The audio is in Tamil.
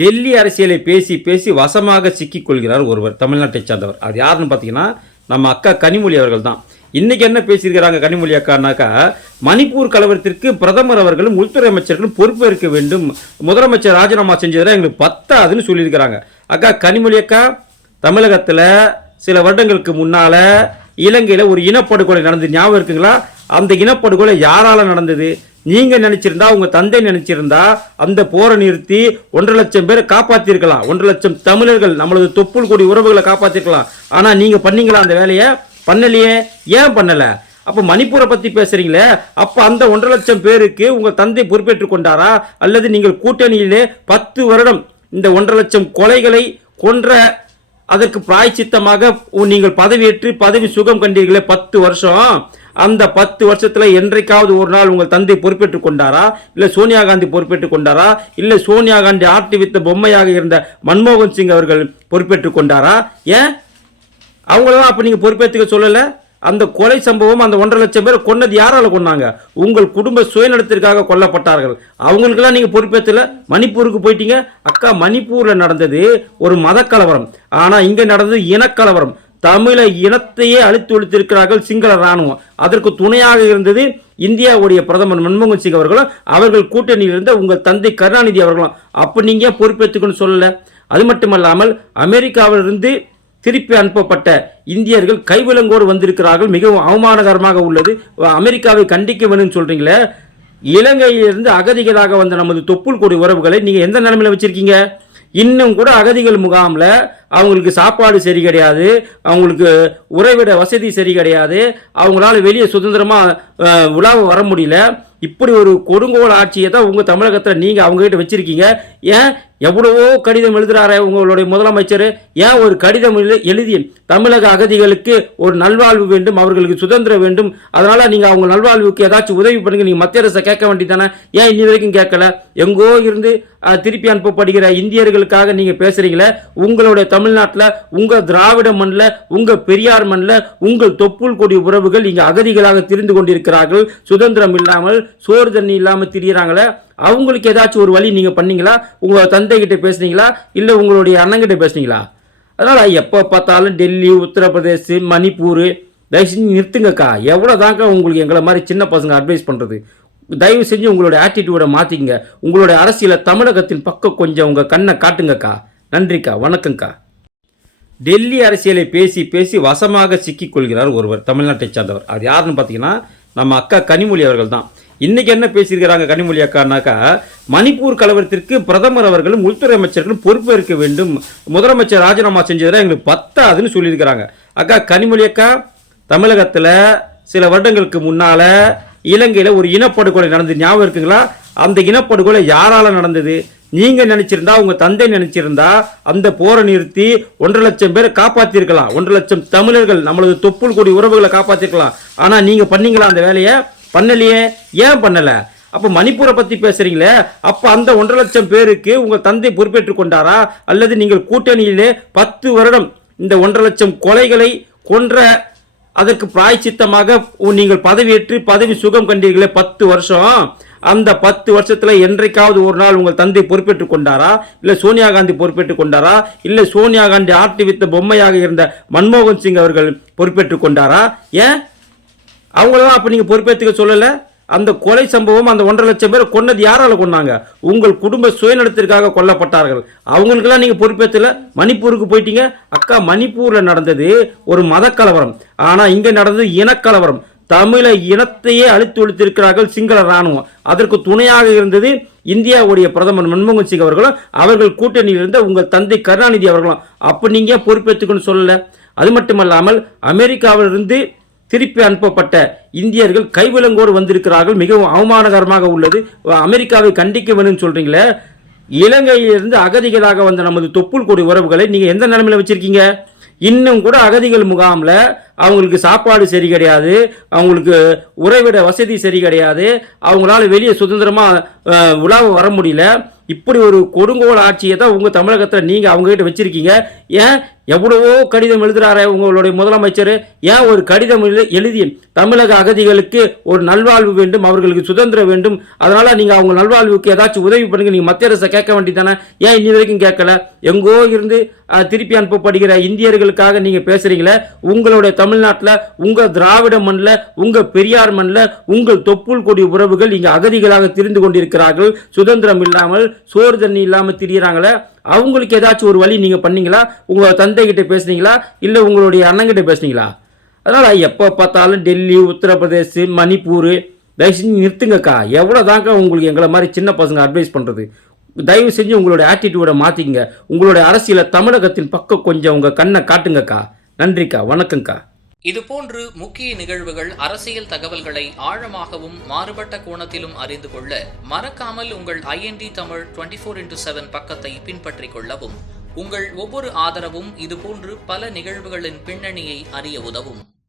டெல்லி அரசியலை பேசி பேசி வசமாக சிக்கிக் கொள்கிறார் ஒருவர், தமிழ்நாட்டைச் சார்ந்தவர். அது யாருன்னு பார்த்தீங்கன்னா நம்ம அக்கா கனிமொழி அவர்கள் தான். இன்னைக்கு என்ன பேசியிருக்கிறாங்க கனிமொழி அக்கானாக்கா, மணிப்பூர் கலவரத்திற்கு பிரதமர் அவர்களும் உள்துறை அமைச்சர்களும் பொறுப்பேற்க வேண்டும், முதலமைச்சர் ராஜினாமா செஞ்சதெல்லாம் எங்களுக்கு பத்தாதுன்னு சொல்லியிருக்கிறாங்க. அக்கா கனிமொழி அக்கா, தமிழகத்தில் சில வருடங்களுக்கு முன்னால இலங்கையில் ஒரு இனப்படுகொலை நடந்தது, ஞாபகம் இருக்குங்களா? அந்த இனப்படுகொலை யாரால நடந்தது? நீங்க நினைச்சிருந்தா, உங்க தந்தை நினைச்சிருந்தா அந்த போரை நிறுத்தி 1.5 லட்சம் பேரை காப்பாத்திருக்கலாம். 1.5 லட்சம் தமிழர்கள், நம்மளது தொப்புள் கொடி உறவுகளை காப்பாத்திருக்கலாம். ஆனா நீங்க பண்ணீங்களா அந்த வேலையை? பண்ணலையே. ஏன் பண்ணல? அப்ப மணிப்பூரை பத்தி பேசுறீங்களே, அப்ப அந்த 1.5 லட்சம் பேருக்கு உங்க தந்தை பொறுப்பேற்றுக் கொண்டாரா? அல்லது நீங்கள் கூட்டணியிலே 10 வருடம் இந்த 1.5 லட்சம் கொலைகளை கொன்ற அதற்கு பிராய்ச்சித்தமாக நீங்கள் பதவியேற்று பதவி சுகம் கண்டீர்களே 10 வருஷம், அந்த 10 வருஷத்துல என்றைக்காவது ஒரு நாள் உங்கள் தந்தை பொறுப்பேற்றுக் கொண்டாரா? இல்ல சோனியா காந்தி பொறுப்பேற்றுக் கொண்டாரா? இல்ல சோனியா காந்தி ஆட்டி வித்த பொம்மையாக இருந்த மன்மோகன் சிங் அவர்கள் பொறுப்பேற்றுக் கொண்டாரா? ஏன் அவங்களெல்லாம் அப்ப நீங்க பொறுப்பேற்றுக்க சொல்லல? அந்த கொலை சம்பவம், அந்த 1.5 லட்சம் பேர் கொன்னது யாரால கொன்னாங்க? உங்கள் குடும்ப சுயநலத்திற்காக கொல்லப்பட்டார்கள். அவங்களுக்கெல்லாம் நீங்க பொறுப்பேற்றல. மணிப்பூருக்கு போயிட்டீங்க. அக்கா, மணிப்பூர்ல நடந்தது ஒரு மத கலவரம், ஆனா இங்க நடந்தது இனக்கலவரம். தமிழ இனத்தையே அழித்து ஒழித்திருக்கிறார்கள் சிங்கள ராணுவம். அதற்கு துணையாக இருந்தது இந்தியாவுடைய பிரதமர் மன்மோகன் சிங் அவர்களும் அவர்கள் கூட்டணியில் இருந்த உங்கள் தந்தை கருணாநிதி அவர்களும். அப்ப நீங்க பொறுப்பேற்றுக்கணும்னு சொல்லல. அது மட்டுமல்லாமல் அமெரிக்காவிலிருந்து திருப்பி அனுப்பப்பட்ட இந்தியர்கள் கைவிலங்கோடு வந்திருக்கிறார்கள். மிகவும் அவமானகரமாக உள்ளது. அமெரிக்காவை கண்டிக்க வேணும்னு சொல்றீங்களே, இலங்கையிலிருந்து அகதிகளாக வந்த நமது தொப்புள் கொடி உறவுகளை நீங்க எந்த நிலைமையில வச்சிருக்கீங்க? இன்னும் கூட அகதிகள் முகாமில் அவங்களுக்கு சாப்பாடு சரி கிடையாது, அவங்களுக்கு உறைவிட வசதி சரி கிடையாது, அவங்களால வெளியே சுதந்திரமாக உலாவ வர முடியல. இப்படி ஒரு கொடுங்கோல் ஆட்சியை தான் உங்கள் தமிழகத்தில் நீங்கள் அவங்ககிட்ட வச்சிருக்கீங்க. ஏன் எவ்வளவோ கடிதம் எழுதுறாரு உங்களுடைய முதலமைச்சர்? ஏன் ஒரு கடிதம் எழுதி தமிழக அகதிகளுக்கு ஒரு நல்வாழ்வு வேண்டும், அவர்களுக்கு சுதந்திரம் வேண்டும், அதனால நீங்கள் அவங்க நல்வாழ்வுக்கு ஏதாச்சும் உதவி பண்ணுங்க, நீங்கள் மத்திய அரசை கேட்க வேண்டியதானே? ஏன் இன்னி வரைக்கும் கேட்கல? எங்கோ இருந்து திருப்பி அனுப்பப்படுகிற இந்தியர்களுக்காக நீங்கள் பேசுறீங்களே, உங்களுடைய தமிழ்நாட்டில், உங்கள் திராவிட மண்ணில், உங்கள் பெரியார் மண்ணில் உங்கள் தொப்புள் கொடி உறவுகள் இங்கே அகதிகளாக திரிந்து கொண்டிருக்கிறார்கள். சுதந்திரம் இல்லாமல், சோறு தண்ணி இல்லாமல் திரியிறாங்களே, அவங்களுக்கு ஏதாச்சும் ஒரு வழி நீங்க பண்ணீங்களா? உங்க தந்தை கிட்ட பேசுனீங்களா? இல்ல உங்களுடைய அண்ணன் கிட்ட பேசுனீங்களா? அதனால எப்ப பார்த்தாலும் டெல்லி, உத்தரப்பிரதேஷ், மணிப்பூர், தயவு செஞ்சு நிறுத்துங்கக்கா. எவ்வளவுதாங்க உங்களுக்கு எங்களை மாதிரி சின்ன பசங்க அட்வைஸ் பண்றது? தயவு செஞ்சு உங்களுடைய ஆட்டிடியூட மாத்திங்க. உங்களுடைய அரசியல தமிழகத்தின் பக்கம் கொஞ்சம் உங்க கண்ணை காட்டுங்கக்கா. நன்றிக்கா, வணக்கம்க்கா. டெல்லி அரசியலை பேசி பேசி வசமாக சிக்கிக் கொள்கிறார் ஒருவர், தமிழ்நாட்டைச் சார்ந்தவர். அது யாருன்னு பார்த்தீங்கன்னா நம்ம அக்கா கனிமொழி அவர்கள் தான். இன்னைக்கு என்ன பேசியிருக்கிறாங்க கனிமொழி அக்கானாக்கா, மணிப்பூர் கலவரத்திற்கு பிரதமர் அவர்களும் உள்துறை அமைச்சர்களும் பொறுப்பேற்க வேண்டும், முதலமைச்சர் ராஜினாமா செஞ்சதெல்லாம் எங்களுக்கு பத்தாதுன்னு சொல்லியிருக்கிறாங்க. அக்கா கனிமொழி அக்கா, தமிழகத்தில் சில வருடங்களுக்கு முன்னால இலங்கையில் ஒரு இனப்படுகொலை நடந்தது, ஞாபகம் இருக்குங்களா? அந்த இனப்படுகொலை யாரால நடந்தது? நீங்க நினைச்சிருந்தா, உங்க தந்தை நினைச்சிருந்தா அந்த போரை நிறுத்தி 1.5 லட்சம் பேரை காப்பாத்திருக்கலாம். 1.5 லட்சம் தமிழர்கள், நம்மளது தொப்புள் கொடி உறவுகளை காப்பாத்திருக்கலாம். ஆனா நீங்க பண்ணீங்களா அந்த வேலையை? பண்ணலையே. ஏன் பண்ணல? அப்ப மணிப்பூரை பத்தி பேசுறீங்களே, அப்ப அந்த 1.5 லட்சம் பேருக்கு உங்க தந்தை பொறுப்பேற்றுக் கொண்டாரா? அல்லது நீங்கள் கூட்டணியிலே 10 வருடம் இந்த 1.5 லட்சம் கொலைகளை கொன்ற அதற்கு பிராய்ச்சித்தமாக நீங்கள் பதவியேற்று பதவி சுகம் கண்டீர்களே 10 வருஷம், அந்த 10 வருஷத்துல என்றைக்காவது ஒரு நாள் உங்கள் தந்தை பொறுப்பேற்றுக் கொண்டாரா? இல்ல சோனியா காந்தி பொறுப்பேற்றுக் கொண்டாரா? இல்ல சோனியா காந்தி ஆட்டி வித்த பொம்மையாக இருந்த மன்மோகன் சிங் அவர்கள் பொறுப்பேற்றுக் கொண்டாரா? ஏன் அவங்களெல்லாம் அப்ப நீங்க பொறுப்பேற்றுக்க சொல்லல? அந்த கொலை சம்பவம், அந்த 1.5 லட்சம் பேர் கொன்னது யாரால கொன்னாங்க? உங்கள் குடும்ப சுயநலத்திற்காக கொல்லப்பட்டார்கள். அவங்களுக்கெல்லாம் நீங்க பொறுப்பேற்றல. மணிப்பூருக்கு போயிட்டீங்க. அக்கா, மணிப்பூர்ல நடந்தது ஒரு மத கலவரம், ஆனா இங்க நடந்தது இனக்கலவரம். தமிழ இனத்தையே அழித்து ஒழித்திருக்கிறார்கள் சிங்கள ராணுவம். அதற்கு துணையாக இருந்தது இந்தியாவுடைய பிரதமர் மன்மோகன் சிங் அவர்களும் அவர்கள் கூட்டணியில் இருந்த உங்கள் தந்தை கருணாநிதி அவர்களும். அப்ப நீங்க பொறுப்பேற்றுக்கணும்னு சொல்லல. அது மட்டுமல்லாமல் அமெரிக்காவிலிருந்து திருப்பி அனுப்பப்பட்ட இந்தியர்கள் கைவிலங்கோடு வந்திருக்கிறார்கள். மிகவும் அவமானகரமாக உள்ளது. அமெரிக்காவை கண்டிக்க வேணும்னு சொல்றீங்களே, இலங்கையிலிருந்து அகதிகளாக வந்த நமது தொப்புள் கொடி உறவுகளை நீங்க எந்த நிலைமையில வச்சிருக்கீங்க? இன்னும் கூட அகதிகள் முகாமில் அவங்களுக்கு சாப்பாடு சரி கிடையாது, அவங்களுக்கு உறைவிட வசதி சரி கிடையாது, அவங்களால வெளியே சுதந்திரமாக உலாவ வர முடியல. இப்படி ஒரு கொடுங்கோல் ஆட்சியை தான் உங்கள் தமிழகத்தில் நீங்கள் அவங்ககிட்ட வச்சுருக்கீங்க. ஏன் எவ்வளவோ கடிதம் எழுதுகிறாரு உங்களுடைய முதலமைச்சர், ஏன் ஒரு கடிதம் எழுதி தமிழக அகதிகளுக்கு ஒரு நல்வாழ்வு வேண்டும், அவர்களுக்கு சுதந்திரம் வேண்டும், அதனால் நீங்கள் அவங்க நல்வாழ்வுக்கு ஏதாச்சும் உதவி பண்ணுங்க, நீங்கள் மத்திய அரசை கேட்க வேண்டியதானே? ஏன் இன்னி வரைக்கும் கேட்கல? எங்கோ இருந்து திருப்பி அனுப்பப்படுகிற இந்தியர்களுக்காக நீங்கள் பேசுகிறீங்களே, உங்களுடைய தமிழ்நாட்டில், உங்கள் திராவிட மண்ணில், உங்கள் பெரியார் மண்ணில், உங்கள் தொப்புள் கொடி உறவுகள் இங்கே அகதிகளாக திரிந்து கொண்டிருக்கிறார்கள். சுதந்திரம் இல்லாமல் சோறு தண்ணி இல்லாமல் திரியிறாங்களே, அவங்களுக்கு ஏதாச்சும் ஒரு வழி நீங்கள் பண்ணீங்களா? உங்கள் தந்தை கிட்ட பேசுனீங்களா, இல்லை உங்களுடைய அண்ணங்கிட்ட பேசுனீங்களா? அதனால் எப்போ பார்த்தாலும் டெல்லி, உத்தரப்பிரதேஷ், மணிப்பூர், தயவு செஞ்சு நிறுத்துங்கக்கா. எவ்வளோ தாங்க உங்களுக்கு எங்களை மாதிரி சின்ன பசங்க அட்வைஸ் பண்ணுறது? தயவு செஞ்சு உங்களுடைய ஆட்டிடியூடை மாற்றிங்க. உங்களுடைய அரசியலை தமிழகத்தின் பக்கம் கொஞ்சம் உங்கள் கண்ணை காட்டுங்கக்கா. நன்றிக்கா, வணக்கங்க்கா. இதுபோன்று முக்கிய நிகழ்வுகள், அரசியல் தகவல்களை ஆழமாகவும் மாறுபட்ட கோணத்திலும் அறிந்து கொள்ள மறக்காமல் உங்கள் IND தமிழ் 24x7 பக்கத்தை பின்பற்றிக் கொள்ளவும். உங்கள் ஒவ்வொரு ஆதரவும் இதுபோன்று பல நிகழ்வுகளின் பின்னணியை அறிய உதவும்.